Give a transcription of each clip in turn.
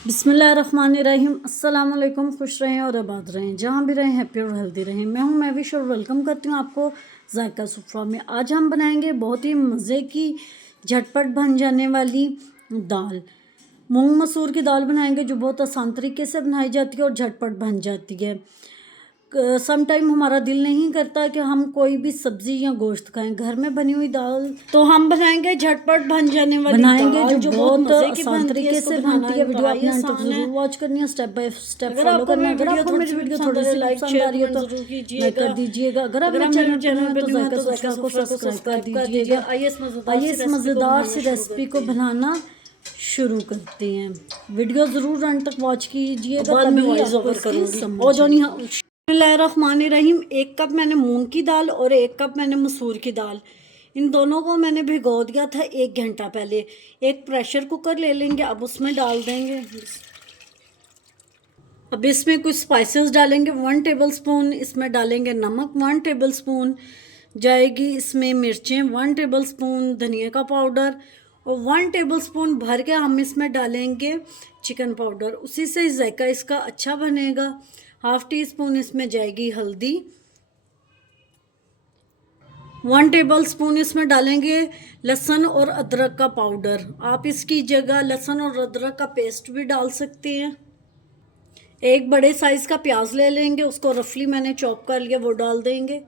बिस्मिल्लाहिर्रहमानिर्रहीम। अस्सलाम वालेकुम। खुश रहें और आबाद रहें, जहाँ भी रहें हैप्पी और हेल्दी रहें। मैं हूँ महविश और वेलकम करती हूँ आपको जायका सुफ़रा में। आज हम बनाएंगे बहुत ही मज़े की झटपट बन जाने वाली दाल, मूंग मसूर की दाल बनाएंगे जो बहुत आसान तरीके से बनाई जाती है और झटपट बन जाती है। सम टाइम हमारा दिल नहीं करता कि हम कोई भी सब्जी या गोश्त खाएं, घर में बनी हुई दाल तो हम बनाएंगे झटपट बन जाने वाली दाल जो बहुत आसान तरीके से बनती है। वीडियो आपने अंत तक जरूर वॉच करनी है, स्टेप बाय स्टेप फॉलो करना है। अगर आपको मेरी वीडियो थोड़ी सी पसंद आ रही है तो लाइक कर दीजिएगा। अगर आप मेरे चैनल पर हैं तो जायका सुफ़रा को सब्सक्राइब कर दीजिएगा। आइए इस मज़ेदार सी रेसिपी को बनाना शुरू करते हैं। वीडियो ज़रूर अंत तक वॉच कीजिएगा, तभी आपको इसकी समझ। बिस्मिल्लाहिर्रहमानिर्रहीम। 1 कप मैंने मूंग की दाल और 1 कप मैंने मसूर की दाल, इन दोनों को मैंने भिगो दिया था 1 घंटा पहले। एक प्रेशर कुकर ले लेंगे, अब उसमें डाल देंगे। अब इसमें कुछ स्पाइसेस डालेंगे। 1 टेबलस्पून इसमें डालेंगे नमक, 1 टेबलस्पून जाएगी इसमें मिर्चें, 1 टेबलस्पून धनिया का पाउडर और 1 टेबलस्पून भर के हम इसमें डालेंगे चिकन पाउडर, उसी से जायका इसका अच्छा बनेगा। 1/2 टीस्पून इसमें जाएगी हल्दी, 1 टेबलस्पून इसमें डालेंगे लहसुन और अदरक का पाउडर। आप इसकी जगह लहसुन और अदरक का पेस्ट भी डाल सकते हैं। एक बड़े साइज़ का प्याज ले लेंगे, उसको रफली मैंने चॉप कर लिया, वो डाल देंगे।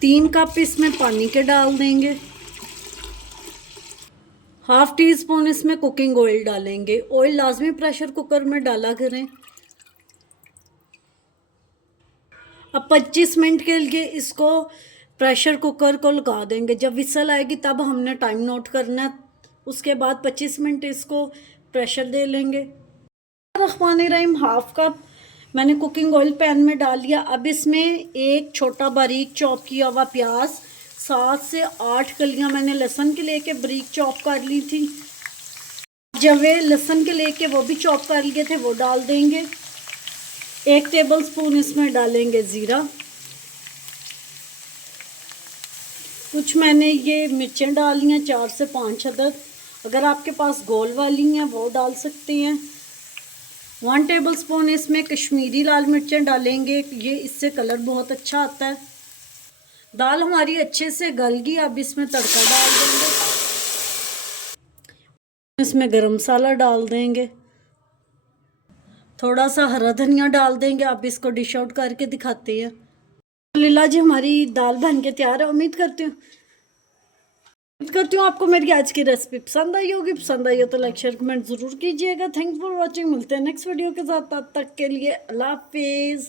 3 कप इसमें पानी के डाल देंगे। 1/2 टीस्पून इसमें कुकिंग ऑयल डालेंगे। ऑयल लाजमी प्रेशर कुकर में डाला करें। अब 25 मिनट के लिए इसको प्रेशर कुकर को लगा देंगे। जब विसल आएगी तब हमने टाइम नोट करना है। उसके बाद 25 मिनट इसको प्रेशर दे लेंगे। रहीम 1/2 कप मैंने कुकिंग ऑयल पैन में डाल लिया। अब इसमें एक छोटा बारीक चॉप किया हुआ प्याज, 7 से 8 कलियां मैंने लहसुन के लेके बारीक चॉप कर ली थी। जब वे लहसुन के लेके वो भी चॉप कर लिए थे वो डाल देंगे। 1 टेबलस्पून इसमें डालेंगे ज़ीरा। कुछ मैंने ये मिर्चें डाली हैं, 4 से 5 अदद। अगर आपके पास गोल वाली हैं वो डाल सकते हैं। 1 टेबलस्पून इसमें कश्मीरी लाल मिर्चें डालेंगे, ये इससे कलर बहुत अच्छा आता है। दाल हमारी अच्छे से गल गई, अब इसमें तड़का डाल देंगे। इसमें गरम मसाला डाल देंगे, थोड़ा सा हरा धनिया डाल देंगे। अब इसको डिश आउट करके दिखाते हैं। लीला जी हमारी दाल बन के तैयार है। उम्मीद करती हूँ आपको मेरी आज की रेसिपी पसंद आई होगी। पसंद आई हो तो लाइक शेयर कमेंट ज़रूर कीजिएगा। Thanks for watching. मिलते हैं नेक्स्ट वीडियो के साथ, तब तक के लिए अल्लाह हाफिज़।